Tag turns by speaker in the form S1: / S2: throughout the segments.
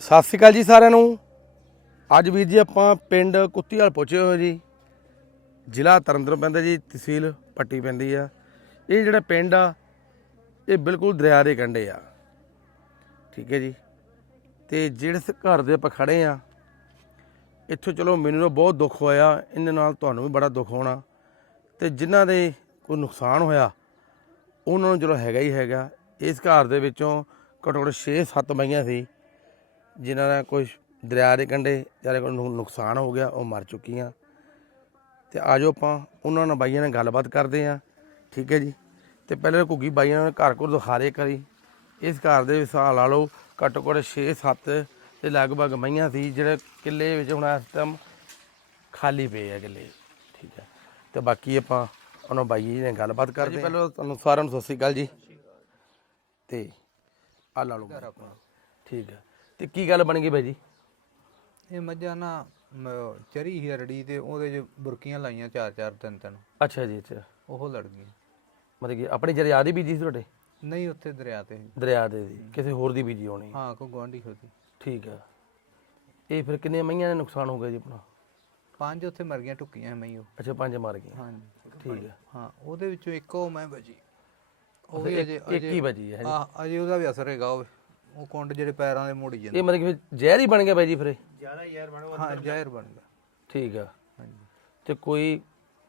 S1: ਸਤਿ ਸ਼੍ਰੀ ਅਕਾਲ ਜੀ ਸਾਰਿਆਂ ਨੂੰ। ਅੱਜ ਵੀਰ ਜੀ ਆਪਾਂ ਪਿੰਡ ਕੁੱਤੀਵਾਲ ਪਹੁੰਚੇ ਹੋਏ ਜੀ। ਜ਼ਿਲ੍ਹਾ ਤਰਨਤਾਰਨ ਪੈਂਦਾ ਜੀ, ਤਹਿਸੀਲ ਪੱਟੀ ਪੈਂਦੀ ਆ। ਇਹ ਜਿਹੜਾ ਪਿੰਡ ਆ, ਇਹ ਬਿਲਕੁਲ ਦਰਿਆ ਦੇ ਕੰਢੇ ਆ। ਠੀਕ ਹੈ ਜੀ। ਤੇ ਜਿਹੜੇ ਘਰ ਦੇ ਆਪਾਂ ਖੜੇ ਆ, ਇੱਥੋਂ ਚਲੋ ਮੈਨੂੰ ਤਾਂ ਬਹੁਤ ਦੁੱਖ ਹੋਇਆ ਇਹਨਾਂ ਨਾਲ ਤੁਹਾਨੂੰ ਵੀ ਬੜਾ ਦੁੱਖ ਹੋਣਾ। ਤੇ ਜਿਨ੍ਹਾਂ ਦੇ ਕੋਈ ਨੁਕਸਾਨ ਹੋਇਆ, ਉਹਨਾਂ ਨੂੰ ਚਲੋ ਹੈਗਾ ਹੀ ਹੈਗਾ। ਇਸ ਘਰ ਦੇ ਵਿੱਚੋਂ ਘੱਟੋ ਘੱਟ 6-7 ਮਈਆਂ ਸੀ। ਜਿਨ੍ਹਾਂ ਦਾ ਕੋਈ ਦਰਿਆ ਦੇ ਕੰਢੇ ਜਿਹੜੇ ਕੋਲ ਨੁਕਸਾਨ ਹੋ ਗਿਆ ਉਹ ਮਰ ਚੁੱਕੀਆਂ। ਤੇ ਆਜੋ ਆਪਾਂ ਉਹਨਾਂ ਨਾਲ ਬਾਈਆਂ ਨਾਲ ਗੱਲਬਾਤ ਕਰਦੇ ਆ ਠੀਕ ਹੈ ਜੀ? ਤੇ ਪਹਿਲੇ ਘੁੱਗੀ ਬਾਈਆਂ ਨੇ ਘਰ ਕੋਲ ਦਿਖਾਰੇ ਕਰੀ ਇਸ ਘਰ ਦੇ ਹਿਸਾਬ ਲਾ ਲਓ ਘੱਟੋ ਘੱਟ 6-7 ਦੇ ਲਗਭਗ ਮਈਆਂ ਸੀ ਜਿਹੜੇ ਕਿੱਲੇ ਵਿੱਚ ਹੁਣ ਇਸ ਟਾਈਮ ਖਾਲੀ ਪਏ ਆ ਕਿੱਲੇ। ਠੀਕ ਹੈ? ਤੇ ਬਾਕੀ ਆਪਾਂ ਉਹਨਾਂ ਬਾਈ ਜੀ ਨਾਲ ਗੱਲਬਾਤ ਕਰਦੇ ਹਾਂ। ਪਹਿਲਾਂ ਤੁਹਾਨੂੰ ਸਾਰਿਆਂ ਨੂੰ ਸਤਿ ਸ਼੍ਰੀ ਅਕਾਲ ਜੀ। ਤੇ ਆ ਲਾ ਲਓ ਠੀਕ ਹੈ। ਤੇ ਕੀ ਗੱਲ ਬਣ ਗਈ ਬਾਈ ਜੀ?
S2: ਇਹ ਮੱਝਾਂ ਨਾ ਮ- ਚਰੀ ਹੀ ਰੜੀ ਤੇ ਉਹਦੇ ਚ ਬੁਰਕੀਆਂ ਲਾਈਆਂ ਚਾਰ ਚਾਰ ਤਿੰਨ ਤਿੰਨ।
S1: ਅੱਛਾ ਜੀ ਅੱਛਾ।
S2: ਉਹ ਲੜ ਗਈਆਂ।
S1: ਮਤਲਬ ਕਿ ਆਪਣੀ ਜਿਹੜੀ ਆਦੀ ਬੀਜੀ ਸੀ ਤੁਹਾਡੇ?
S2: ਨਹੀਂ ਉੱਥੇ ਦਰਿਆ ਤੇ। ਸੀ।
S1: ਦਰਿਆ ਦੇ ਦੀ ਕਿਸੇ ਹੋਰ ਦੀ ਬੀਜੀ ਹੋਣੀ।
S2: ਹਾਂ ਕੋ ਗਵਾਂਢੀ ਹੋਤੀ
S1: ਠੀਕ ਹੈ ਇਹ ਫਿਰ ਕਿੰਨੇ ਮਈਆਂ ਦੇ ਨੁਕਸਾਨ ਹੋ ਗਿਆ ਜੀ ਆਪਣਾ?
S2: ਪੰਜ ਉੱਥੇ ਮਰ ਗਈਆਂ ਟੁੱਕੀਆਂ ਮਈ ਉਹ।
S1: ਅੱਛਾ ਪੰਜ ਮਰ ਗਏ
S2: ਹਾਂਜੀ
S1: ਠੀਕ ਹੈ
S2: ਹਾਂ ਉਹਦੇ ਵਿੱਚੋਂ ਇੱਕ ਉਹ ਮੈਂ ਬਜੀ ਉਹ ਵੀ ਅਜੇ
S1: ਇੱਕ ਹੀ ਬਚੀ ਹੈ
S2: ਆ ਅਜੇ ਉਹਦਾ ਵੀ ਅਸਰ ਹੈਗਾ ਉਹ ਉਹ ਕੁੰਡ ਜਿਹੜੇ ਪੈਰਾਂ ਦੇ ਮੋੜੀ ਜਾਂਦੇ।
S1: ਇਹ ਮਤਲਬ ਕਿ ਫਿਰ ਜ਼ਹਿਰ ਹੀ ਬਣ ਗਿਆ ਬਾਈ ਜੀ ਫਿਰ ਇਹ?
S2: ਹਾਂ ਜ਼ਹਿਰ ਬਣ ਗਿਆ।
S1: ਠੀਕ ਹੈ
S2: ਹਾਂਜੀ।
S1: ਤੇ ਕੋਈ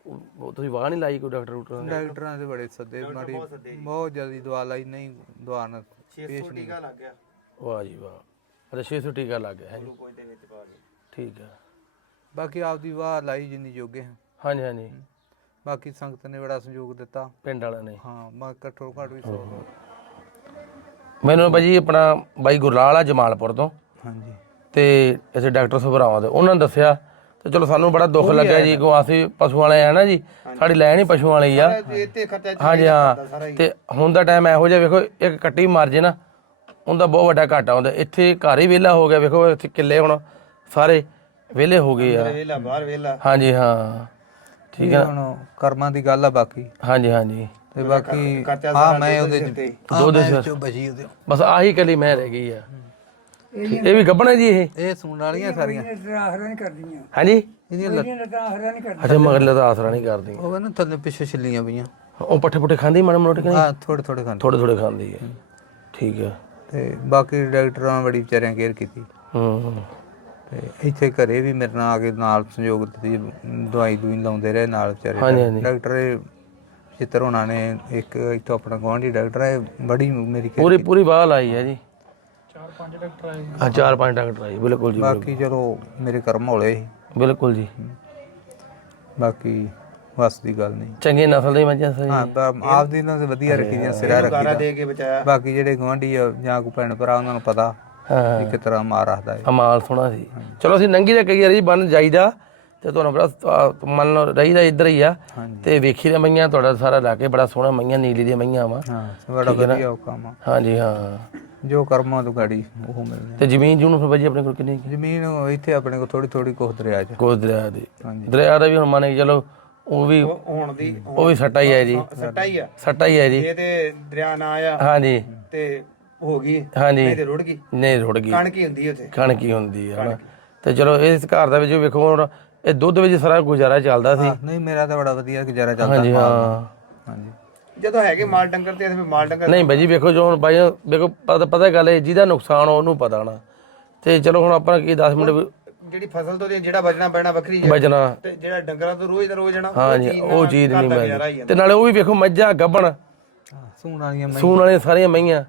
S1: ਉਹ ਉਹ ਤੁਸੀਂ ਵਾਹ ਨਹੀਂ ਲਾਈ ਕੋਈ ਡਾਕਟਰ ਡਾਕਟਰ
S2: ਡਾਕਟਰਾਂ ਦੇ ਬੜੇ ਸੱਦੇ ਮਾੜੀ ਬਹੁਤ ਜਲਦੀ ਦਵਾ ਲਾਈ ਨਹੀਂ ਦਵਾ ਨਾਲ ਪੇਸ਼ ਨਹੀਂ।
S1: ਵਾਹ ਜੀ ਵਾਹ। ਅੱਛਾ 600 ਟੀਕਾ ਲੱਗ ਗਿਆ ਹੈ ਜੀ। ਠੀਕ ਹੈ
S2: ਬਾਕੀ ਆਪਦੀ ਵਾਹ ਲਾਈ ਜਿੰਨੀ ਜੋਗੇ ਹਾਂ
S1: ਹਾਂਜੀ ਹਾਂਜੀ।
S2: ਬਾਕੀ ਸੰਗਤ ਨੇ ਬੜਾ ਸਹਿਯੋਗ ਦਿੱਤਾ।
S1: ਪਿੰਡ ਵਾਲਿਆਂ ਨੇ।
S2: ਹਾਂ ਮੈਂ ਘੱਟੋ ਘੱਟ ਵੀ 100
S1: ਮੈਨੂੰ ਭਾਜੀ ਆਪਣਾ ਬਾਈ ਗੁਰਲਾਲ ਆ ਜਮਾਲਪੁਰ ਤੋਂ।
S2: ਹਾਂਜੀ।
S1: ਤੇ ਅਸੀਂ ਡਾਕਟਰ ਸੁਭਰਾਵਾਂ ਦੇ ਉਹਨਾਂ ਨੇ ਦੱਸਿਆ ਤੇ ਚਲੋ ਸਾਨੂੰ ਬੜਾ ਦੁੱਖ ਲੱਗਾ ਜੀ ਕਿਉਂ ਅਸੀਂ ਪਸ਼ੂ ਵਾਲੇ ਆ ਨਾ ਜੀ ਸਾਡੀ ਲੈਣ ਹੀ ਪਸ਼ੂ ਵਾਲੀ ਆ। ਹਾਂਜੀ ਹਾਂ। ਤੇ ਹੁਣ ਦਾ ਟਾਈਮ ਇਹੋ ਜਿਹਾ ਵੇਖੋ ਇੱਕ ਕੱਟੀ ਮਰ ਜੇ ਨਾ ਉਹਦਾ ਬਹੁਤ ਵੱਡਾ ਘਾਟਾ ਹੁੰਦਾ। ਇੱਥੇ ਘਰ ਹੀ ਵਿਹਲਾ ਹੋ ਗਿਆ ਵੇਖੋ ਇੱਥੇ ਕਿੱਲੇ ਹੁਣ ਸਾਰੇ ਵਿਹਲੇ ਹੋ ਗਏ ਆ।
S3: ਵੇਲਾ ਬਾਹਰ ਵੇਲਾ
S1: ਹਾਂਜੀ ਹਾਂ। ਠੀਕ ਹੈ
S2: ਹੁਣ ਕਰਮਾਂ ਦੀ ਗੱਲ ਆ ਬਾਕੀ।
S1: ਹਾਂਜੀ ਹਾਂਜੀ।
S2: ਤੇ ਬਾਕੀ ਹਾਂ ਮੈਂ ਉਹਦੇ ਚ ਦੋ ਦੇ ਵਿੱਚੋਂ ਬਚੀ ਉਹਦੇ
S1: ਬਸ ਆਹੀ ਕਲੀ ਮੈਂ ਰਹਿ ਗਈ ਆ। ਇਹ ਵੀ ਗੱਬਣਾ ਜੀ ਇਹ?
S2: ਇਹ ਸੂਣ ਵਾਲੀਆਂ ਸਾਰੀਆਂ।
S1: ਹਾਂਜੀ?
S2: ਇਹਦੀਆਂ ਲੱਤ-
S1: ਅੱਛਾ ਮਗਰਲੇ ਦਾ ਆਸਰਾ ਨਹੀਂ ਕਰਦੀ
S2: ਉਹ ਨਾ ਥੱਲੇ ਪਿੱਛੇ ਛਿੱਲੀਆਂ ਪਈਆਂ।
S1: ਉਹ ਪੱਠੇ ਪੁੱਠੇ ਖਾਂਦੀ ਮਾੜੇ ਮੋਟੇ ਕਿ ਨਹੀਂ?
S2: ਹਾਂ ਥੋੜੇ ਥੋੜੇ ਖਾਂਦੇ।
S1: ਥੋੜੇ ਥੋੜੇ ਖਾਂਦੀ ਹੈ। ਠੀਕ ਹੈ
S2: ਤੇ ਬਾਕੀ ਡਾਕਟਰਾਂ ਬੜੀ ਵਿਚਾਰਿਆਂ ਕੇਅਰ ਕੀਤੀ।
S1: ਹੂੰ।
S2: ਤੇ ਇੱਥੇ ਘਰੇ ਵੀ ਮੇਰੇ ਨਾਲ ਆ ਕੇ ਨਾਲ ਸੰਯੋਗ ਦਿੱਤੀ ਦਵਾਈ ਦੂਈ ਲਾਉਂਦੇ ਰਹੇ ਨਾਲ
S1: ਹਾਂਜੀ,
S2: ਵਿਚਾਰੇ
S1: ਹਾਂਜੀ।
S2: ਡਾਕਟਰ ਇਹ ਚਿੱਤਰ ਹੋਣਾ ਨੇ ਇੱਕ ਇੱਥੋਂ ਆਪਣਾ ਗੁਆਂਢੀ ਡਾਕਟਰ ਹੈ ਬੜੀ ਮੇਰੀ care
S1: ਪੂਰੀ ਪੂਰੀ ਬਾਹ ਲਾਈ ਹੈ ਜੀ। ਚਾਰ ਪੰਜ ਡਾਕਟਰ ਆਏ ਹਾਂ ਚਾਰ ਪੰਜ ਡਾਕਟਰ ਆਏ ਬਿਲਕੁਲ ਜੀ
S2: ਬਾਕੀ ਚਲੋ ਮੇਰੇ ਕਰਮ ਹੌਲੇ ਸੀ।
S1: ਬਿਲਕੁਲ ਜੀ।
S2: ਬਾਕੀ ਵਸ ਦੀ ਗੱਲ ਨਹੀਂ।
S1: ਚੰਗੇ ਨਸਲ ਦੇ ਮੱਝਾਂ ਸਹੀ
S2: ਹਾਂ ਤਾਂ ਆਪ ਦੀ ਨਾਲ ਵਧੀਆ ਰੱਖੀ ਦੀਆਂ ਸਿਰਾ ਰੱਖੀ ਦਾ
S3: ਦੇ ਕੇ ਬਚਾਇਆ।
S2: ਬਾਕੀ ਜਿਹੜੇ ਗਵਾਂਢੀ ਆ ਜਾਂ ਕੋਈ ਭੈਣ ਭਰਾ ਉਹਨਾਂ ਨੂੰ ਪਤਾ
S1: ਹਾਂ।
S2: ਕਿ ਕਿਸ ਤਰ੍ਹਾਂ ਮਾਰ ਰੱਖਦਾ ਹੈ
S1: ਅਮਾਲ ਸੋਹਣਾ ਸੀ। ਚਲੋ ਅਸੀਂ ਨੰਗੀ ਦਾ ਕਈ ਵਾਰੀ ਬਣ ਜਾਈਦਾ। ਤੇ ਤੁਹਾਨੂੰ ਬੜਾ ਮੰਨ ਲਓ ਰਹੀਦਾ ਇੱਧਰ ਹੀ ਆ। ਤੇ ਵੇਖੀ ਦੇ ਮਈਆਂ ਤੁਹਾਡਾ ਸਾਰਾ ਇਲਾਕੇ ਬੜਾ ਸੋਹਣਾ ਮਈਆਂ ਨੀਲੀ ਦੀਆਂ ਮਈਆਂ ਵਾ।
S2: ਹਾਂ ਬੜਾ ਵਧੀਆ ਉਹ ਕੰਮ ਆ।
S1: ਹਾਂਜੀ ਹਾਂ।
S2: ਜੋ ਕਰਮਾਂ ਤੋਂ ਗਾੜੀ ਉਹ ਮਿਲਨੇ
S1: ਤੇ ਜ਼ਮੀਨ ਜੂਨ ਫਿਰ ਭਾਜੀ ਆਪਣੇ ਕੋਲ ਕਿੰਨੀ ਕੁ?
S2: ਜ਼ਮੀਨ ਇੱਥੇ ਆਪਣੇ ਕੋਲ ਥੋੜੀ ਥੋੜੀ ਕੋਹ ਦਰਿਆ 'ਚ।
S1: ਕੋਸ ਦਰਿਆ ਦੀ। ਦਰਿਆ ਦਾ ਵੀ ਹੁਣ ਮੰਨ ਕੇ ਚਲੋ ਉਹ ਵੀ
S3: ਹੁਣ ਦੀ
S1: ਉਹ ਵੀ ਸੱਟਾ ਹੀ ਹੈ ਜੀ।
S3: ਸੱਟਾ ਹੀ ਆ।
S1: ਸੱਟਾ ਹੀ ਹੈ ਜੀ।
S3: ਇਹ ਤੇ ਦਰਿਆ ਨਾ ਆਇਆ।
S1: ਹਾਂਜੀ।
S3: ਤੇ ਹੋ ਗਈ।
S1: ਹਾਂਜੀ।
S3: ਨਹੀਂ ਤੇ ਰੁੜ ਗਈ।
S1: ਨਹੀਂ ਰੁੜ ਗਈ।
S3: ਕਣਕ ਹੁੰਦੀ ਉੱਥੇ।
S1: ਕਣਕ ਹੁੰਦੀ ਹੈ ਹਨਾ ਤੇ ਚਲੋ ਇਸ ਘਰ ਦਾ ਵਿੱਚ ਵੇਖੋ ਹੁਣ ਇਹ ਦੁੱਧ ਵਿੱਚ ਸਾਰਾ ਗੁਜ਼ਾਰਾ ਚੱਲਦਾ ਸੀ।
S2: ਹਾਂ, ਨਹੀਂ ਮੇਰਾ ਤਾਂ ਬੜਾ ਵਧੀਆ ਗੁਜ਼ਾਰਾ ਚੱਲਦਾ
S1: ਹਾਂਜੀ ਹਾਂ।
S2: ਹਾਂਜੀ।
S3: ਜਦੋਂ ਹੈਗੇ ਮਾਲ ਡੰਗਰ ਤੇ ਫਿਰ ਮਾਲ ਡੰਗਰ
S1: ਨਹੀਂ ਬਾਜੀ ਵੇਖੋ ਜੋ ਹੁਣ ਬਾਈ ਵੇਖੋ ਪਤਾ ਪਤਾ ਗੱਲ ਹੈ ਜਿਹਦਾ ਨੁਕਸਾਨ ਹੋ ਉਹਨੂੰ ਪਤਾ ਨਾ ਤੇ ਚਲੋ ਹੁਣ ਆਪਾਂ ਕੀ 10 ਮਿੰਟ
S3: ਜਿਹੜੀ ਫਸਲ ਤੋਂ ਤੇ ਜਿਹੜਾ ਬਚਣਾ ਪੈਣਾ ਵੱਖਰੀ ਹੈ
S1: ਬਚਣਾ।
S3: ਤੇ ਜਿਹੜਾ ਡੰਗਰਾਂ ਤੋਂ ਰੋਜ਼ ਦਾ ਰੋਜ਼ ਜਾਣਾ
S1: ਹਾਂਜੀ ਉਹ ਚੀਜ਼ ਨਹੀਂ ਮਿਲਦੀ। ਤੇ ਨਾਲੇ ਉਹ ਵੀ ਵੇਖੋ ਮੱਝਾਂ ਗੱਬਣ।
S2: ਹਾਂ, ਸੂਣ ਵਾਲੀਆਂ ਮੈਂ
S1: ਸੂਣ ਵਾਲੀਆਂ ਸਾਰੀਆਂ ਮਈਆਂ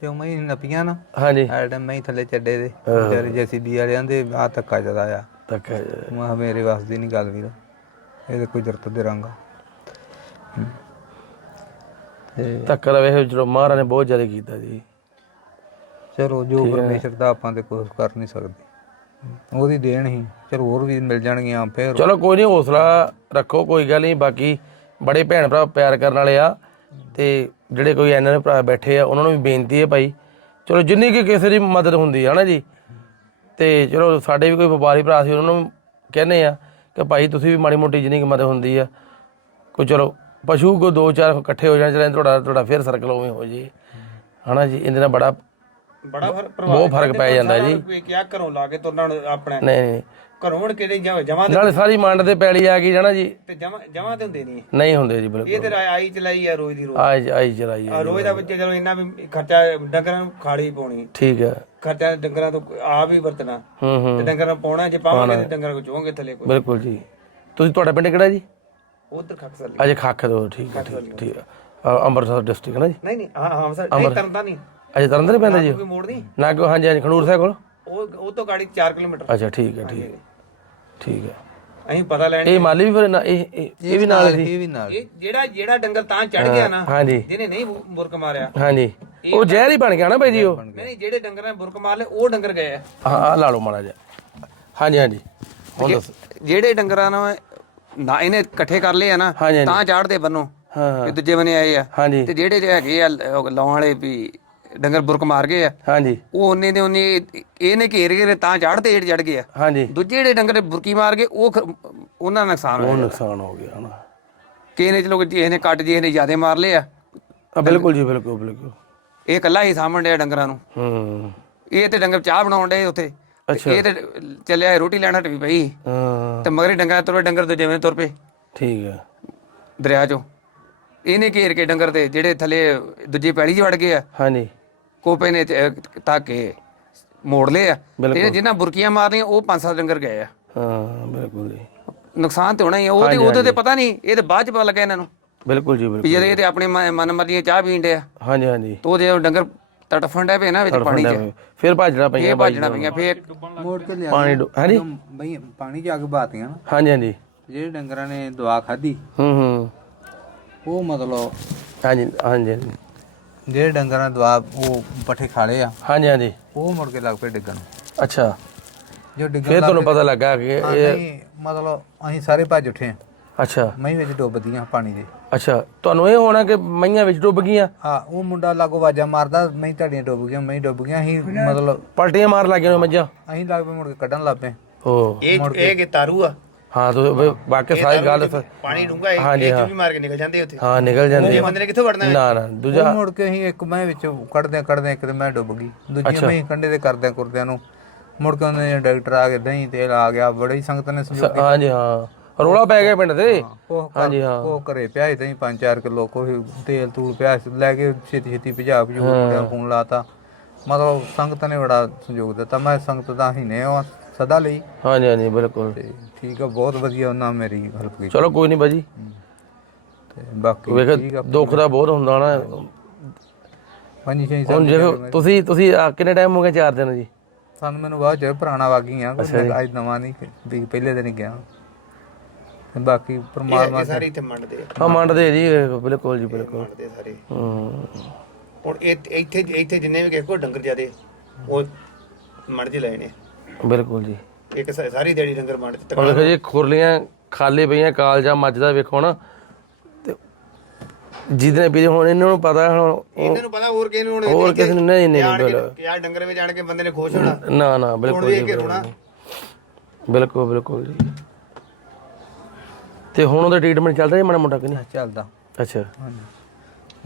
S2: ਤੇ ਮੈਂ ਨਪੀਆਂ ਨਾ।
S1: ਹਾਂਜੀ
S2: ਐ ਟਾਈਮ ਮੈਂ ਥੱਲੇ ਚੱਡੇ ਦੇ ਵਿਚਾਰੇ ਜੈਸੀਬੀ ਵਾਲਿਆਂ ਦੇ ਆ ਧੱਕਾ ਜਦਾ ਆ। ਮੈਂ ਕਿਹਾ ਮੇਰੇ ਵਾਸ ਦੀ ਨਹੀਂ ਗੱਲ ਵੀਰ। ਇਹ ਤੇ ਕੋਈ ਜਰਤ ਦੇ ਰੰਗ ਆ। ਤੇ
S1: ਰਵੇ ਚਲੋ ਮਹਾਰਾਜ ਨੇ ਬਹੁਤ ਜ਼ਿਆਦਾ ਕੀਤਾ ਜੀ।
S2: ਚਲੋ ਜੋ ਪਰਮੇਸ਼ਰ ਦਾ ਆਪਾਂ ਤੇ ਕੁਝ ਕਰ ਨਹੀਂ ਸਕਦੇ। ਉਹਦੀ ਦੇਣ ਹੀ। ਚਲੋ ਹੋਰ ਵੀ ਮਿਲ ਜਾਣਗੀਆਂ ਫੇਰ
S1: ਚਲੋ ਕੋਈ ਨਹੀਂ ਹੌਸਲਾ ਰੱਖੋ ਕੋਈ ਗੱਲ ਨਹੀਂ। ਬਾਕੀ ਬੜੇ ਭੈਣ ਭਰਾ ਪਿਆਰ ਕਰਨ ਵਾਲੇ ਆ। ਤੇ ਜਿਹੜੇ ਕੋਈ ਐਨਐਨ ਭਰਾ ਬੈਠੇ ਆ ਉਹਨਾਂ ਨੂੰ ਵੀ ਬੇਨਤੀ ਹੈ ਭਾਈ। ਚਲੋ ਜਿੰਨੀ ਕਿ ਕਿਸੇ ਦੀ ਮਦਦ ਹੁੰਦੀ ਹੈ ਨਾ ਜੀ? ਤੇ ਚਲੋ ਸਾਡੇ ਵੀ ਕੋਈ ਵਪਾਰੀ ਭਰਾ ਸੀ, ਉਹਨਾਂ ਨੂੰ ਕਹਿੰਦੇ ਆ ਕਿ ਭਾਈ ਤੁਸੀਂ ਵੀ ਮਾੜੀ ਮੋਟੀ ਜਿੰਨੀ ਕਿ ਮਦਦ ਹੁੰਦੀ ਆ, ਕੋਈ ਚਲੋ ਪਸ਼ੂ ਕੋ ਦੋ ਚਾਰ ਇਕੱਠੇ ਹੋ ਜਾਣ, ਚਲੇ ਤੁਹਾਡਾ ਤੁਹਾਡਾ ਫੇਰ ਸਰਕਲ ਉਵੇਂ ਹੋ ਜੇ। ਹਨਾ ਜੀ? ਇਹਦੇ ਨਾਲ ਬੜਾ
S3: ਬੜਾ ਫ਼ਰਕ
S1: ਬਹੁਤ ਫ਼ਰਕ ਪੈ ਜਾਂਦਾ ਜੀ।
S3: ਕੋਈ ਕਿਆ ਘਰੋਂ ਲਾ ਕੇ ਤੁਰਨਾ ਆਪਣੇ
S1: ਨਹੀਂ ਨਹੀਂ
S3: ਘਰੋਂ ਹੁਣ ਕਿਹੜੇ ਜਮਾ
S1: ਨਾਲੇ ਸਾਰੀ ਮੰਡ ਤੇ ਪੈਲੀ ਆ ਗਈ ਜਾਣਾ ਜੀ।
S3: ਤੇ ਜਮਾ ਜਮਾ ਤੇ ਹੁੰਦੇ ਨਹੀਂ।
S1: ਨਹੀਂ ਹੁੰਦੇ ਜੀ
S3: ਇਹ
S1: ਬਿਲਕੁਲ
S3: ਤੇ ਆਈ ਚਲਾਈ ਆ ਰੋਜ਼ ਦੀ ਰੋਜ਼।
S1: ਆਈ ਆਈ ਚਲਾਈ
S3: ਆ ਰੋਜ਼ ਦਾ ਵਿੱਚ ਚਲੋ ਇੰਨਾ ਵੀ ਖਰਚਾ ਡੰਗਰਾਂ ਨੂੰ ਖਾਲੀ ਪਾਉਣੀ।
S1: ਠੀਕ ਹੈ
S3: ਖਰਚਾ ਡੰਗਰਾਂ ਤੋਂ ਆਪ ਹੀ ਵਰਤਣਾ।
S1: ਹੂੰ ਹੂੰ।
S3: ਤੇ ਡੰਗਰਾਂ ਪਾਉਣਾ ਜੇ ਪਾਵਾਂਗੇ ਤੇ ਡੰਗਰਾਂ ਕੋ ਚੋਵਾਂਗੇ ਥੱਲੇ ਕੋਈ।
S1: ਬਿਲਕੁਲ ਜੀ। ਤੁਸੀਂ ਤੁਹਾਡਾ ਪਿੰਡ ਕਿਹੜਾ ਜੀ?
S3: ਉਧਰ ਖਕਸਲ
S1: ਅਜੇ ਖਾਖ ਦੋ ਠੀਕ ਹੈ ਠੀਕ- ਠੀਕ ਅੰਮ੍ਰਿਤਸਰ ਡਿਸਟ੍ਰਿਕਟ ਹੈ ਨਾ ਜੀ?
S3: ਨਹੀਂ ਨਹੀਂ ਹਾਂ ਹਾਂ ਸਰ ਨਹੀਂ ਤਰਨਦਾ ਨਹੀਂ
S1: ਅਜੇ ਤਰਨ ਨਹੀਂ ਪੈਂਦਾ ਜੀ।
S3: ਕੋਈ ਮੋੜ ਨਹੀਂ?
S1: ਨਾ ਕੋ ਹਾਂਜੀ ਹਾਂਜੀ ਖਨੂਰ ਸਾਹਿਬ ਕੋਲ।
S3: ਉਹ ਉਹ ਤੋਂ ਗਾੜੀ 4 ਕਿਲੋਮੀਟਰ।
S1: ਅੱਛਾ ਠੀਕ ਹੈ ਠੀਕ ਹੈ। ਠੀਕ ਹੈ।
S3: ਅਸੀਂ ਪਤਾ ਲੈਣ
S1: ਇਹ ਮਾਲੀ ਵੀ ਫਿਰ ਨਾ- ਇਹ ਇਹ ਇਹ ਵੀ ਨਾਲ ਜੀ
S2: ਇਹ ਵੀ ਨਾਲ।
S3: ਇਹ ਜਿਹੜਾ ਜਿਹੜਾ ਡੰਗਰ ਤਾਂ ਚੜ ਗਿਆ ਨਾ
S1: ਹਾਂਜੀ।
S3: ਜਿਹਨੇ ਨਹੀਂ ਬੁ- ਬੁਰਕ ਮਾਰਿਆ।
S1: ਹਾਂਜੀ। ਉਹ ਜ਼ਹਿਰ ਹੀ ਬਣ ਗਿਆ ਨਾ ਬਾਈ ਜੀ ਉਹ।
S3: ਨਹੀਂ ਨਹੀਂ ਜਿਹੜੇ ਡੰਗਰਾਂ ਨੇ ਬੁਰਕ ਮਾਰ ਲਏ ਉਹ ਡੰਗਰ ਗਏ ਆ।
S1: ਹਾਂ ਆਹ ਲਾ ਲਓ ਮਾੜਾ ਜਿਹਾ। ਹਾਂਜੀ ਹਾਂਜੀ। ਹੁਣ ਦੱਸ।
S3: ਜਿਹੜੇ ਡੰਗਰਾਂ ਨੂੰ ਨਾ ਇਹਨੇ ਇਕੱਠੇ ਕਰ ਲਏ ਆ ਨਾ
S1: ਹਾਂਜੀ, ਹਾਂਜੀ।
S3: ਤਾਂ ਚਾੜਦੇ ਬੰਨੋ।
S1: ਹਾਂ
S3: ਤੇ ਦੂਜੇ ਬਨੇ ਆਏ ਆ।
S1: ਹਾਂਜੀ।
S3: ਤੇ ਜਿਹੜੇ ਜਿਹੜੇ ਹੈਗੇ ਆ ਲਾਉਣ ਵਾਲੇ ਵੀ ਡੰਗਰ ਬੁਰਕ ਮਾਰ ਗਏ ਆ।
S1: ਹਾਂਜੀ।
S3: ਉਹ ਉਹਨੇ ਦੇ ਉਹਨੇ ਇਹਨੇ ਘੇਰ ਕੇ ਤਾਂ ਚੜਦੇ ਜਿਹੜੇ ਚੜ ਗਏ ਆ।
S1: ਹਾਂਜੀ।
S3: ਦੂਜੇ ਜਿਹੜੇ ਡੰਗਰ ਬੁਰਕੀ ਮਾਰ ਗਏ ਉਹ ਖ- ਉਹਨਾਂ ਦਾ ਨੁਕਸਾਨ
S1: ਉਹ
S3: ਹੋਇਆ
S1: ਨੁਕਸਾਨ ਹੋ ਗਿਆ ਹਨਾ।
S3: ਕਿਸੇ ਨੇ ਚਲੋ ਜੇ ਇਹਨੇ ਕੱਟ ਜੇ ਇਹਨੇ ਜ਼ਿਆਦੇ ਮਾਰ ਲਏ ਆ।
S1: ਆ ਬਿਲਕੁਲ ਜੀ ਬਿਲਕੁਲ ਬਿਲਕੁਲ।
S3: ਇਹ ਇਕੱਲਾ ਹੀ ਸਾਹਮਣ ਡਿਆ ਡੰਗਰਾਂ ਨੂੰ।
S1: ਹੂੰ।
S3: ਇਹ ਤੇ ਡੰਗਰ ਚਾਹ ਬਣਾਉਣ ਡੇ ਉੱਥੇ। ਤੇ
S1: ਅੱਛਾ।
S3: ਇਹ ਤੇ ਚੱਲਿਆ ਰੋਟੀ ਲੈਣ ਹਟ ਵੀ ਪਈ
S1: ਹਾਂ।
S3: ਤੇ ਮਗਰੇ ਡੰਗਰ ਤੁਰ ਪਏ, ਡੰਗਰ ਤੇ ਜਿਵੇਂ ਤੁਰ ਪਏ।
S1: ਠੀਕ ਹੈ
S3: ਦਰਿਆ ਚੋਂ। ਇਹਨੇ ਘੇਰ ਕੇ ਡੰਗਰ ਤੇ ਜਿਹੜੇ ਥੱਲੇ ਦੂਜੀ ਪੈਲੀ 'ਚ ਵੜ ਗਏ ਆ।
S1: ਹਾਂਜੀ।
S3: ਕੋਪੇ ਨੇ ਤਾਂ ਕੇ ਮੋੜ ਲਏ ਆ।
S1: ਬਿਲਕੁਲ।
S3: ਤੇ ਜਿਨ੍ਹਾਂ ਬੁਰਕੀਆਂ ਮਾਰਨੀਆਂ ਉਹ ਪੰਜ ਸੱਤ ਡੰਗਰ ਗਏ ਆ।
S1: ਹਾਂ ਬਿਲਕੁਲ ਜੀ।
S3: ਨੁਕਸਾਨ ਤੇ ਹੋਣਾ ਹੀ ਆ। ਉਹ ਤੇ ਉਦੋਂ ਤੇ ਪਤਾ ਨਹੀਂ ਇਹ ਤੇ ਬਾਅਦ ਚ ਪਤਾ ਲੱਗਾ ਇਹਨਾਂ ਨੂੰ।
S1: ਬਿਲਕੁਲ ਜੀ
S3: ਵੀ
S1: ਬਿਲਕੁਲ
S3: ਜਦ ਇਹ ਤੇ ਆਪਣੇ ਮਨ ਮਰਜ਼ੀ ਚਾਹ ਪੀਣ ਡਿਆ
S1: ਹਾਂਜੀ ਹਾਂਜੀ।
S3: ਤੋ ਜੇ ਉਹ ਡੰਗਰ ਤੜਫਣ ਡੇ ਪਏ ਨਾ ਵਿੱਚ ਪਾਣੀ 'ਚ।
S1: ਫਿਰ ਭੱਜਣਾ
S3: ਇਹ
S1: ਪਈਆਂ ਬਾਈ
S3: ਭੱਜਣਾ ਪਈਆਂ ਫੇਰ
S2: ਮੋੜ ਕੇ ਲਿਆ
S1: ਪਾਣੀ ਡੁ- ਹਾਂਜੀ
S2: ਬਈ ਪਾਣੀ ਚ ਅੱਗ ਬਾਤੀਆਂ ਨਾ।
S1: ਹਾਂਜੀ ਹਾਂਜੀ।
S2: ਜਿਹੜੇ ਡੰਗਰਾਂ ਨੇ ਦਵਾ ਖਾਧੀ
S1: ਹੂੰ ਹੂੰ।
S2: ਉਹ ਮਤਲਬ
S1: ਹਾਂਜੀ ਹਾਂਜੀ ਹਾਂਜੀ।
S2: ਜਿਹੜੇ ਡੰਗਰਾਂ ਨੇ ਦਵਾ ਉਹ ਪੱਠੇ ਖਾਲੇ ਆ
S1: ਹਾਂਜੀ ਹਾਂਜੀ।
S2: ਉਹ ਮੁੜ ਕੇ ਲੱਗ ਪਏ ਡਿੱਗਣ
S1: ਅੱਛਾ।
S2: ਜੋ ਡਿੱਗਣ
S1: ਫਿਰ ਤੁਹਾਨੂੰ ਪਤਾ ਲੱਗਾ ਕਿ
S2: ਹਾਂ,
S1: ਇਹ
S2: ਨਹੀਂ ਮਤਲਬ ਅਸੀਂ ਸਾਰੇ ਭੱਜ ਉੱਠੇ ਆ।
S1: ਅੱਛਾ।
S2: ਮਹੀਂ ਵਿੱਚ ਡੁੱਬਦੀਆਂ ਪਾਣੀ ਦੇ।
S1: ਅੱਛਾ ਤੁਹਾਨੂੰ ਇਹ ਹੋਣਾ ਕਿ ਮਈਆਂ ਵਿੱਚ ਡੁੱਬ ਗਈਆਂ?
S2: ਹਾਂ ਉਹ ਮੁੰਡਾ ਲਾਗੋ ਵਾਜਾ ਮਾਰਦਾ ਮਹੀਂ ਤੁਹਾਡੀਆਂ ਡੁੱਬ ਗਈਆਂ ਮਹੀਂ ਡੁੱਬ ਗਈਆਂ ਅਸੀਂ ਮਤਲਬ
S1: ਪਲਟੀਆਂ ਮਾਰ ਲੱਗੀਆਂ ਨੇ ਮੱਝਾਂ?
S2: ਅਸੀਂ ਲੱਗ ਪਏ ਮੁੜ ਕੇ ਕੱਢਣ ਲੱਗ ਪਏ।
S1: ਉਹ
S3: ਇਹ ਇਹ ਕਿ ਤਾਰੂ ਆ?
S1: ਹਾਂ ਤੋ ਵਾਕਿਆ ਸਾਰੀ ਗੱਲ
S3: ਪਾਣੀ ਡੂੰਗਾ
S1: ਹਾਂ।
S3: ਵੀ ਮਾਰ ਕੇ ਨਿਕਲ ਜਾਂਦੇ ਉੱਥੇ।
S1: ਹਾਂ ਨਿਕਲ ਜਾਂਦੀ ਆ।
S3: ਬੰਦੇ ਨੇ ਕਿੱਥੋਂ ਵੜਨਾ
S1: ਨਾ ਨਾ
S2: ਉਹ
S1: ਦੂਜਾ
S2: ਮੁੜ ਕੇ ਅਸੀਂ ਇੱਕ ਮੈਂ ਵਿੱਚ ਕੱਢਦੇ ਕੱਢਦੇ ਇੱਕ ਤੇ ਮੈਂ ਡੁੱਬ ਗਈ। ਦੂਜੀ ਮੈਂ ਕੰਡੇ ਤੇ ਕਰਦਿਆਂ ਕਰਦਿਆਂ ਨੂੰ। ਮੁੜ ਕੇ ਉਹਨੇ ਡਾਕਟਰ ਆ ਕੇ ਦਹੀਂ ਤੇਲ ਆ ਗਿਆ ਬੜੀ ਸੰਗਤ ਨੇ ਸੰਜੋਗ
S1: ਹਾਂਜੀ ਹਾਂ। ਰੋਲਾ ਪੈ ਗਿਆ ਪਿੰਡ ਤੇ?
S2: ਉਹ
S1: ਹਾਂਜੀ ਹਾਂ।
S2: ਉਹ ਘਰੇ ਪਿਆ ਦਹੀਂ 5-4 ਕਿਲੋ ਕੋਈ ਤੇਲ ਤੂਲ ਪਿਆ ਲੈ ਕੇ ਛੇਤੀ ਛੇਤੀ ਭਜਾ ਭਜੂ ਮੁੰਡਿਆਂ ਫੋਨ ਲਾਤਾ। ਮਤਲਬ ਸੰਗਤ ਨੇ ਬੜਾ ਸੰਯੋਗ ਦਿੱਤਾ। ਮੈਂ ਸੰਗਤ ਦਾ ਹੀ ਨੇ ਉਹ ਸਦਾ ਲਈ।
S1: ਹਾਂਜੀ ਹਾਂਜੀ ਬਿਲਕੁਲ।
S2: ਠੀਕ ਆ ਬਹੁਤ ਵਧੀਆ ਉਹਨਾਂ ਮੇਰੀ ਹੈਲਪ ਕੀਤੀ।
S1: ਚਲੋ ਕੋਈ ਨਹੀਂ ਬਾਜੀ।
S2: ਤੇ ਬਾਕੀ
S1: ਵੇਖ ਦੁੱਖ ਦਾ ਬਹੁਤ ਹੁੰਦਾ ਨਾ।
S2: ਪੰਜੀ ਛੇ
S1: ਹੁਣ ਜੇ ਤੁਸੀਂ ਤੁਸੀਂ ਕਿੰਨੇ ਟਾਈਮ ਹੋ ਗਿਆ ਚਾਰ ਦਿਨ ਜੀ?
S2: ਸਾਨੂੰ ਮੈਨੂੰ ਬਹੁਤ ਚਿਰ ਪੁਰਾਣਾ ਵਾਗੀ ਆ ਕੋਈ ਅੱਜ ਨਵਾਂ ਨਹੀਂ ਵੀ ਪਹਿਲੇ ਦਿਨ ਹੀ ਗਿਆ। ਤੇ ਬਾਕੀ ਪਰਮਾਤਮਾ
S3: ਸਾਰੇ ਇੱਥੇ ਮੰਡਦੇ ਆ।
S1: ਹਾਂ ਮੰਡਦੇ ਜੀ ਬਿਲਕੁਲ ਜੀ ਬਿਲਕੁਲ।
S3: ਮੰਡਦੇ ਸਾਰੇ।
S1: ਹੂੰ।
S3: ਹੁਣ ਇਹ ਇੱਥੇ ਇੱਥੇ ਜਿੰਨੇ ਵੀ ਕਿਸੇ ਕੋ ਡੰਗਰ ਜਿਆਦੇ ਉਹ ਮੰਡ ਚ ਲਏ ਨੇ।
S1: ਬਿਲਕੁਲ ਜੀ।
S3: ਇੱਕ ਸਾ- ਸਾਰੀ ਦਿਹਾੜੀ ਡੰਗਰ ਮੰਡ ਚ
S1: ਹੁਣ ਜੀ ਖੁਰਲੀਆਂ ਖਾਲੀ ਪਈਆਂ ਕਾਲਜਾ ਮੱਝ ਦਾ ਵੇਖੋ ਨਾ ਤੇ ਜਿਹਦੇ ਨੇ ਪੀਦੇ ਹੁਣ ਇਹਨਾਂ ਨੂੰ ਪਤਾ ਹੁਣ
S3: ਇਹਨਾਂ ਨੂੰ ਪਤਾ ਹੋਰ ਕਿਸੇ ਨੂੰ ਹੁਣ
S1: ਹੋਰ ਕਿਸੇ ਨੂੰ ਨਹੀਂ ਨਹੀਂ
S3: ਯਾਰ
S1: ਬਿਲਕੁਲ
S3: ਕਿ ਯਾਰ ਡੰਗਰ ਵਿੱਚ ਆਣ ਕੇ ਬੰਦੇ ਨੇ ਖੁਸ਼ ਹੋਣਾ।
S1: ਨਾ ਬਿਲਕੁਲ ਜੀ
S3: ਕੇ ਰੋਣਾ
S1: ਬਿਲਕੁਲ ਬਿਲਕੁਲ ਜੀ। ਤੇ ਹੁਣ ਉਹਦਾ ਟ੍ਰੀਟਮੈਂਟ ਚੱਲ ਰਿਹਾ ਜੀ ਮਾੜਾ ਮੋਟਾ ਕਿ ਨਹੀਂ?
S2: ਚੱਲਦਾ।
S1: ਅੱਛਾ।
S2: ਹਾਂਜੀ।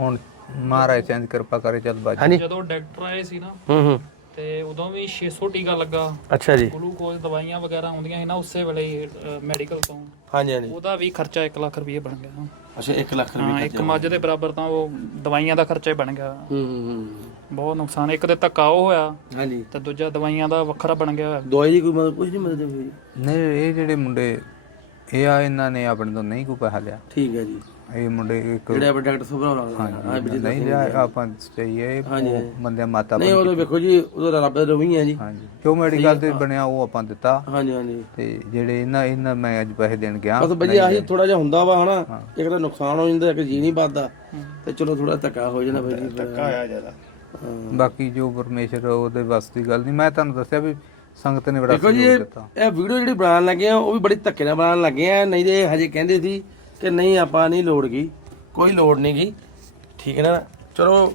S2: ਹੁਣ ਮਹਾਰਾਜ ਚੰਦ ਕਿਰਪਾ ਕਰੇ ਚੱਲ ਬਾਜੀ।
S1: ਹਾਂਜੀ।
S4: ਜਦੋਂ ਡਾਕਟਰ ਆਏ ਸੀ ਨਾ
S1: ਹੂੰ ਹੂੰ।
S4: ਤੇ ਉਦੋਂ ਵੀ 600 ਟੀਕਾ ਲੱਗਾ।
S1: ਅੱਛਾ ਜੀ।
S4: ਗਲੂਕੋਜ਼ ਦਵਾਈਆਂ ਵਗੈਰਾ ਆਉਂਦੀਆਂ ਸੀ ਨਾ ਉਸੇ ਵੇਲੇ ਹੀ ਮੈਡੀਕਲ ਤੋਂ।
S1: ਹਾਂਜੀ ਹਾਂਜੀ।
S4: ਉਹਦਾ ਵੀ ਖਰਚਾ 1 ਲੱਖ ਰੁਪਏ ਬਣ ਗਿਆ।
S1: ਅੱਛਾ 1 ਲੱਖ
S4: ਹਾਂ ਇੱਕ ਮੱਝ ਦੇ ਬਰਾਬਰ ਤਾਂ ਉਹ ਦਵਾਈਆਂ ਦਾ ਖਰਚਾ ਹੀ ਬਣ ਗਿਆ।
S1: ਹੂੰ ਹੂੰ
S4: ਬਹੁਤ ਨੁਕਸਾਨ। ਇੱਕ ਤੇ ਧੱਕਾ ਉਹ ਹੋਇਆ
S1: ਹਾਂਜੀ।
S4: ਤੇ ਦੂਜਾ ਦਵਾਈਆਂ ਦਾ ਵੱਖਰਾ ਬਣ ਗਿਆ
S1: ਦਵਾਈ ਦੀ ਕੋਈ ਮਦਦ ਕੁਝ ਨਹੀਂ ਮਦਦ ਹੋਈ
S2: ਨਹੀਂ ਇਹ ਜਿਹੜੇ ਮੁੰਡੇ ਇਹ ਆ ਇਹਨਾਂ ਨੇ ਆਪਣੇ ਤੋਂ ਨਹੀਂ ਕੋਈ ਪੈਸਾ ਲਿਆ।
S1: ਠੀਕ ਹੈ ਜੀ।
S2: ਇਹ ਮੁੰਡੇ ਇੱਕ
S1: ਜਿਹੜੇ ਆਪਣੇ ਡਾਕਟਰ ਸੁਭਰਾ ਲੱਗਦਾ ਹਾਂ ਵੀ
S2: ਨਹੀਂ ਲਿਆ ਆਪਾਂ ਚਾਹੀਏ ਉਹ ਬੰਦੇ ਮਾਤਾ
S1: ਨਹੀਂ ਉਹ ਵੇਖੋ ਜੀ ਉਹਦਾ ਰੱਬ ਦਾ ਰਵੀ ਹੈ ਜੀ।
S2: ਹਾਂਜੀ। ਜੋ ਮੈਡੀਕਲ ਤੇ ਬਣਿਆ ਉਹ ਆਪਾਂ ਦਿੱਤਾ।
S1: ਹਾਂਜੀ ਹਾਂਜੀ।
S2: ਤੇ ਜਿਹੜੇ ਇਹਨਾਂ ਇਹਨਾਂ ਮੈਂ ਅੱਜ ਪੈਸੇ ਦੇਣ ਗਿਆ।
S1: ਬਸ ਭਾਜੀ ਆਹੀ ਥੋੜਾ ਜਿਹਾ ਹੁੰਦਾ ਵਾ ਹਨਾ। ਇੱਕ ਤਾਂ ਨੁਕਸਾਨ ਹੋ ਜਾਂਦਾ ਇੱਕ ਜੀ ਨਹੀਂ ਵੱਧਦਾ। ਤੇ ਚਲੋ ਥੋੜਾ ਧੱਕਾ ਹੋ ਜਾਂਦਾ ਭਾਜੀ
S3: ਧੱਕਾ ਹੋਇਆ ਜ਼ਿਆਦਾ।
S2: ਬਾਕੀ ਜੋ ਪਰਮੇਸ਼ਰ ਉਹਦੇ ਵੱਸ ਦੀ ਗੱਲ ਨਹੀਂ। ਮੈਂ ਤੁਹਾਨੂੰ ਦੱਸਿਆ ਵੀ ਸੰਗਤ ਨੇ ਬੜਾ
S1: ਦੇਖੋ ਜੀ ਇਹ
S2: ਦਿੱਤਾ।
S1: ਇਹ ਵੀਡੀਓ ਜਿਹੜੀ ਬਣਾਉਣ ਲੱਗੇ ਆ ਉਹ ਵੀ ਬੜੀ ਧੱਕੇ ਨਾਲ ਬਣਾਉਣ ਲੱਗੇ ਆ। ਨਹੀਂ ਤੇ ਹਜੇ ਕਹਿੰਦੇ ਸੀ ਕਿ ਨਹੀਂ ਆਪਾਂ ਨਹੀਂ ਲੋੜ ਗਈ ਕੋਈ ਲੋੜ ਨਹੀਂ ਗਈ ਠੀਕ ਹੈ ਨਾ? ਚਲੋ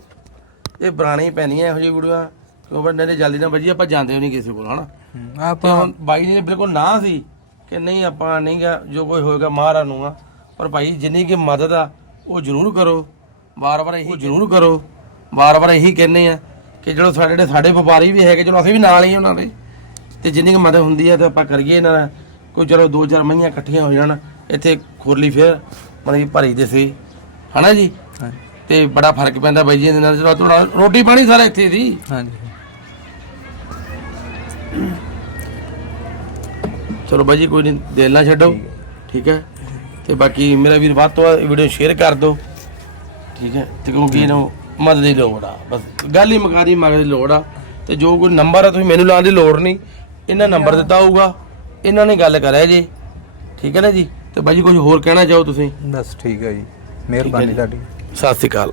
S1: ਇਹ ਬਣਾਣੀ ਹੀ ਪੈਣੀਆਂ ਇਹੋ ਜਿਹੀ ਵੀਡੀਓ। ਕਿਉਂ ਬੰਦੇ ਨੇ ਜਲਦੀ ਨਾਲ ਵੱਜੀ ਆਪਾਂ ਜਾਂਦੇ ਨਹੀਂ ਕਿਸੇ ਕੋਲ ਹਨਾ?
S2: ਹੂੰ,
S1: ਤੇ
S2: ਆਪਾਂ
S1: ਹੁਣ ਬਾਈ ਜੀ ਨੇ ਬਿਲਕੁਲ ਨਾ ਸੀ ਕਿ ਨਹੀਂ ਆਪਾਂ ਨਹੀਂ ਗਾ ਜੋ ਕੋਈ ਹੋਏਗਾ ਮਹਾਰਾਜ ਨੂੰ ਆ। ਪਰ ਭਾਈ ਜਿੰਨੀ ਕਿ ਮਦਦ ਆ ਉਹ ਜ਼ਰੂਰ ਕਰੋ। ਵਾਰ-ਵਾਰ ਇਹੀ ਜ਼ਰੂਰ ਕਰੋ। ਵਾਰ-ਵਾਰ ਇਹੀ ਕਹਿੰਦੇ ਆ ਕਿ ਚਲੋ ਸਾਡੇ ਜਿਹੜੇ ਸਾਡੇ ਵਪਾਰੀ ਵੀ ਹੈਗੇ ਚਲੋ ਅਸੀਂ ਵੀ ਨਾਲ ਹੀ ਹਾਂ ਉਹਨਾਂ ਦੇ। ਤੇ ਜਿੰਨੀ ਕੁ ਮਦਦ ਹੁੰਦੀ ਹੈ ਤੇ ਆਪਾਂ ਕਰੀਏ ਇਹਨਾਂ ਨਾਲ। ਕੋਈ ਚਲੋ ਦੋ ਚਾਰ ਮਹੀਆਂ ਇਕੱਠੀਆਂ ਹੋ ਜਾਣ। ਇੱਥੇ ਖੁਰਲੀ ਫੇਰ ਮਤਲਬ ਕਿ ਭਰੀ ਦੇ ਸੀ। ਹਨਾ ਜੀ?
S2: ਹਾਂਜੀ।
S1: ਤੇ ਬੜਾ ਫ਼ਰਕ ਪੈਂਦਾ ਬਾਈ ਜੀ ਦੇ ਨਾਲ। ਚਲੋ ਥੋੜਾ ਰੋਟੀ ਪਾਣੀ ਸਾਰਾ ਇੱਥੇ ਸੀ
S2: ਹਾਂਜੀ।
S1: ਚਲੋ ਬਾਈ ਜੀ ਕੋਈ ਨਹੀਂ ਦਿਲ ਨਾ ਛੱਡੋ। ਠੀਕ ਹੈ। ਤੇ ਬਾਕੀ ਮੇਰਾ ਵੀਰ ਵੱਧ ਤੋਂ ਵੱਧ ਵੀਡੀਓ ਸ਼ੇਅਰ ਕਰ ਦਿਓ। ਠੀਕ ਹੈ? ਤੇ ਕਿਉਂਕਿ ਇਹਨੂੰ ਮਦਦ ਦੀ ਲੋੜ ਆ। ਬਸ ਗੱਲ ਹੀ ਮਕਾਰੀ ਮਗਰ ਦੀ ਲੋੜ ਆ। ਤੇ ਜੋ ਕੋਈ ਨੰਬਰ ਆ ਤੁਸੀਂ ਮੈਨੂੰ ਲਾਉਣ ਦੀ ਲੋੜ ਨਹੀਂ। ਇਹਨਾਂ ਨੰਬਰ ਦਿੱਤਾ ਹੋਊਗਾ ਇਹਨਾਂ ਨੇ ਗੱਲ ਕਰਿਆ ਜੀ। ਠੀਕ ਹੈ ਨਾ ਜੀ? ਤੇ ਬਾਈ ਜੀ ਕੁਝ ਹੋਰ ਕਹਿਣਾ ਚਾਹੋ ਤੁਸੀਂ?
S2: ਬਸ ਠੀਕ ਹੈ ਜੀ। ਮਿਹਰਬਾਨੀ ਤੁਹਾਡੀ।
S1: ਸਤਿ ਸ਼੍ਰੀ ਅਕਾਲ।